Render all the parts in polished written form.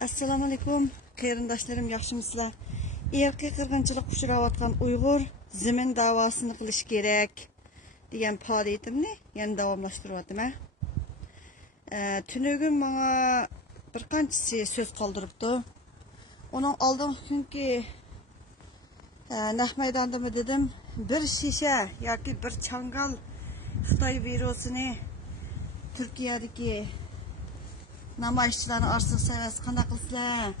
Assalamu alaikum, qarindoshlarım, yaxshimisizlar? Irqiy qirg'inchilik uchrayotgan Uyg'ur zimin davosini qilish kerak degan faoliyatimni yana davomlashtiryapman. Tunugun menga bir qanchasi so'z qoldiribdi. Onun oldingi kunki naq maydonda dedim, bir shisha yoki bir changal Xitoy virusini Turkiyadagi namoyishchilarni orsiq saviyasi qanday qilsizlar?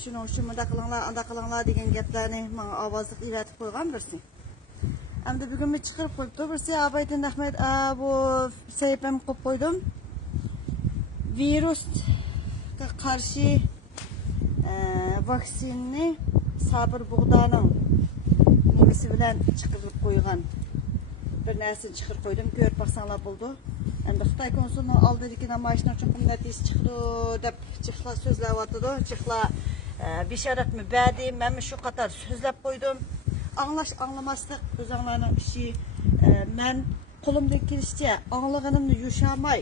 Shuning uchun bunda qilinglar, anda qilinglar degan gaplarni menga ovozli iletib qo'ygan birsi. Endi bugun chiqarib qo'yibdi birsi, Abaydin Ahmed bu sayfam qo'yib qo'ydim. Virusga qarshi vaksinni Sabir Bug'doning nimasi bilan chiqarib qo'ygan. Bir narsani chiqarib qo'ydim, ko'rib baxsanglar bo'ldi. Endi Xitoy konsulning oldidagi namoyishning chuqur natijasi chiqdi deb chixla so'zlayotdi. Chixla bisharatmi badi, men shu qator so'zlab qo'ydim. Anglash anglamaslik o'zinglarning ishi. Men qo'limdan kelishicha anglaganimni yushamay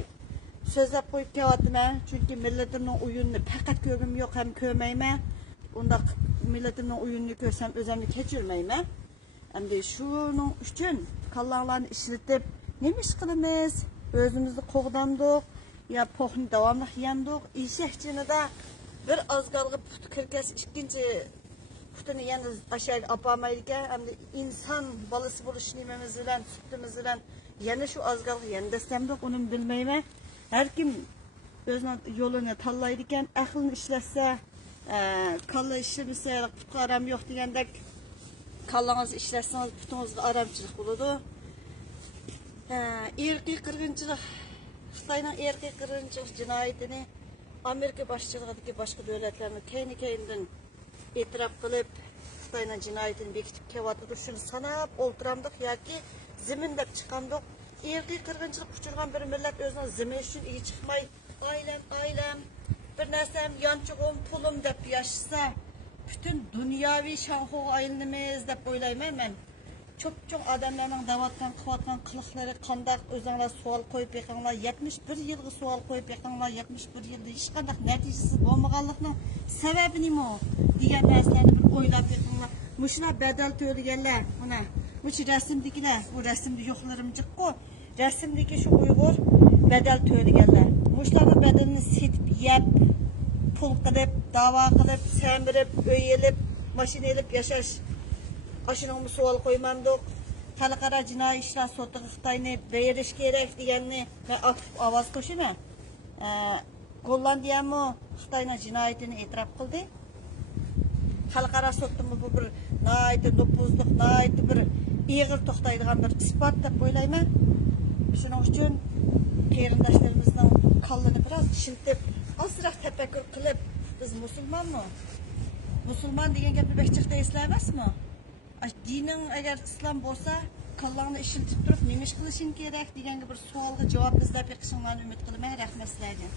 so'zlab qo'yib kelyapman. Chunki millatimning o'yinini faqat ko'rgim yo'q, ham ko'rmayman. Unda millatimning o'yinini ko'rsam o'zimni kechirmayman. Endi shuning uchun kallanglarni ishlatib nima ish qilamiz? Özümüzü qo'g'dandik, ya poxni davomli yegandik. Eshakchinida bir ozgalg'i put kirkas ikkinchi putini yana aşağı apamaydi ekan. Endi inson bolasi bo'lish nimamiz bilan, sutimiz bilan yana shu ozgalg'i yana destamdik, uni bilmayman. Har kim o'zining yo'lini tanlaydi ekan, aqlni ishlatsa, kalla ishlamasa qutqaram yo'q degandek, kallangiz ishlatsangiz putingizga aramchilik bo'ladi. Irqiy qirg'inchilik, Xitoyning irqiy qirg'inchilik jinoyatini Amerika boshchiligidagi boshqa davlatlarni keyin-keyindan e'tirof qilib, Xitoyning jinoyatini bekitib kelyapti. Shuni sanab o'ltiramdik yoki zimin deb chiqamdik. Irqiy qirg'inchilik uchirgan bir millat o'zining zimini uchun ega chiqmay, oilam bir narsam yonchug'im, pulim deb yashasa, butun dunyoviy shanxo'ga aylanamiz deb o'ylayman men. Çok adamlarning davatdan qilayotgan qiliqlari qanday o'zinglar savol qo'yib beqinglar, 71 yilga savol qo'yib beqinglar, 71 yilda hech qanday natijasi bo'lmaganlikning sababi nima degan narsalarni bir o'ylab beqinglar. Mushlar badal to'laganlar, mana mush rasmdagilar, bu rasmda yo'qlarimchiqku, rasmdagi shu Uyg'ur badal to'laganlar. Mushlarning badalini setib, yeb, pul qilib, da'vo qilib, samirib, o'yilib, mashina olib yashash. Aşınımı sual koymandık. Xalqaro jinoiy ishlar sudi Xitoyni berish kerak deganni men aktiv ovoz qo'shaman. Gollandiyami Xitoyning jinoyatini e'tirof qildi. Xalqaro sudda bu bir naydi nupuzliq, naydi bir ig'ir to'xtaydigan bir isbot deb o'ylayman. Shuning uchun qarindoshlarimizning qo'llini biroz ishiltib, ozroq tafakkur qilib, biz musulmonmi? Musulmon degan gapni bekchiq deysizlar emasmi? Dinin eğer İslam olsa, kallağını işiltip durup, neymiş kılışın gerek degenge bir sualga cevap izlep yakışınlarını ümit kılmaya rahmet sizlerden.